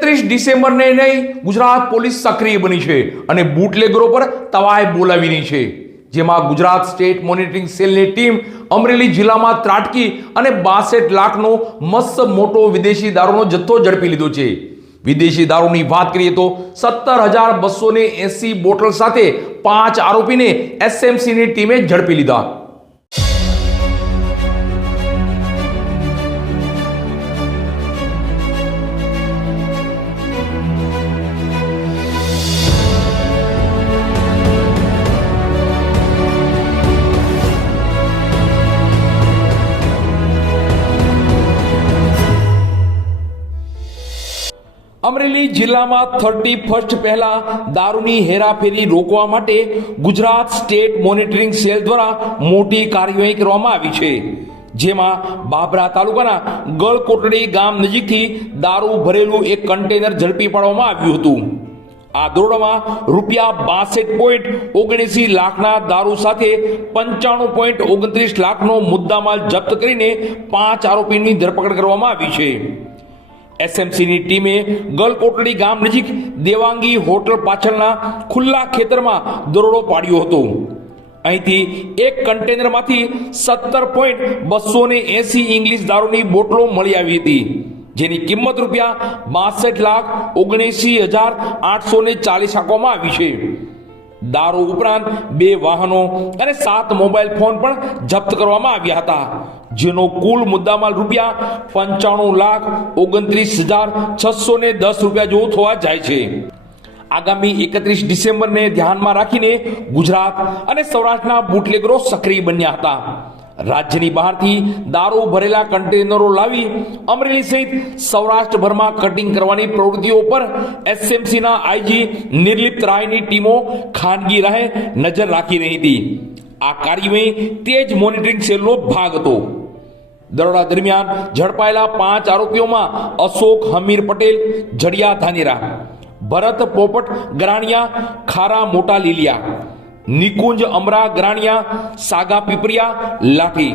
ત્રીસ ડિસેમ્બરને નહીં, ગુજરાત પોલીસ સક્રિય બની છે અને બુટલેગરો પર તવાય બોલાવીની છે. જેમાં ગુજરાત સ્ટેટ મોનિટરિંગ સેલની ટીમ અમરેલી જિલ્લામાં ત્રાટકી અને બાસઠ લાખનો મસ્ત મોટો વિદેશી દારૂનો જથ્થો ઝડપી લીધો છે. વિદેશી દારૂની વાત કરીએ તો સત્તર હજાર બસો ને એસી બોટલ સાથે પાંચ આરોપીને એસએમસીની ટીમે ઝડપી લીધા. અમરેલી જિલ્લામાં થર્ટી ફર્સ્ટ પહેલા દારૂની હેરાફેરી રોકવા માટે ગુજરાત સ્ટેટ મોનિટરિંગ સેલ દ્વારા મોટી કાર્યવાહી કરવામાં આવી છે. જેમાં બાબરા તાલુકાના ગળકોટડી ગામ નજીકથી દારૂ ભરેલું એક કન્ટેનર ઝડપી પાડવામાં આવ્યું હતું. આ દરોડમાં રૂપિયા બાસઠ પોઈન્ટ ઓગણસી લાખના દારૂ સાથે પંચાણું પોઈન્ટ ઓગણત્રીસ લાખનો મુદ્દામાલ જપ્ત કરીને પાંચ આરોપીની ધરપકડ કરવામાં આવી છે. એસએમસીની ટીમે ગલકોટડી ગામ નજીક દેવાંગી હોટલ પાછળના ખુલ્લા ખેતરમાં દરોડો પાડ્યો હતો. અહીંથી એક કન્ટેનરમાંથી સત્તર પોઈન્ટ બસો ને એસી ઇંગ્લિશ દારૂની બોટલો મળી આવી હતી, જેની કિંમત રૂપિયા બાસઠ લાખ ઓગણએસી હજાર આઠસો ને ચાલીસ આપવામાં આવી છે. દારૂ ઉપરાંત બે વાહનો અને સાત મોબાઈલ ફોન પણ જપ્ત કરવામાં આવ્યા હતા, જેનો કુલ મુદ્દામાલ રૂપિયા પંચાણું લાખ ઓગણત્રીસ હજાર છસો ને દસ રૂપિયા જેવો થવા જાય છે. આગામી એકત્રીસ ડિસેમ્બરને ધ્યાનમાં રાખીને ગુજરાત અને સૌરાષ્ટ્રના બુટલેગરો સક્રિય બન્યા હતા. રાજ્યની બહારથી દારૂ ભરેલા કન્ટેનરો લાવી અમરેલી સહિત સૌરાષ્ટ્રભરમાં કટિંગ કરવાની પ્રવૃત્તિઓ પર એસએમસીના આઈજી નિર્લિપ્ત રાયની ટીમો ખાનગી રાહે નજર રાખી રહી હતી. આ કાર્યવાહી તેજ મોનિટરિંગ સેલનો ભાગ હતો. દરોડા દરમિયાન ઝડપાયેલા પાંચ આરોપીઓમાં અશોક હમીર પટેલ, જડિયા ધાનેરા, ભરત પોપટ ગરાણિયા, ખારા મોટા લીલિયા નિકુંજ અમરા ગરાણિયા સાગા, પીપરિયા, લાઠી,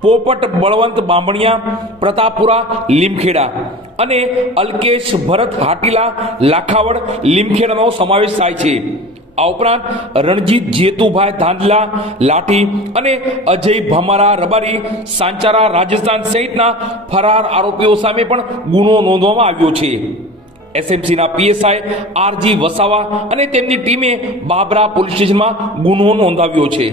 પોપટ, બળવંત, બામણિયા, પ્રતાપપુરા, લીમખેડા અને અલ્કેશ, ભરત, હાટીલા, લાખાવડ, લીમખેડાનો સમાવેશ થાય છે. આ ઉપરાંત રણજીત, જેતુભાઈ ધાંધલા, લાઠી અને અજય ભમારા રબારી, સાંચારા, રાજસ્થાન સહિતના ફરાર આરોપીઓ સામે પણ ગુનો નોંધવામાં આવ્યો છે. એસએમસીના પીએસઆઈ આરજી વસાવા અને તેમની ટીમે બાબરા પોલીસ સ્ટેશનમાં ગુનો નોંધાવ્યો છે.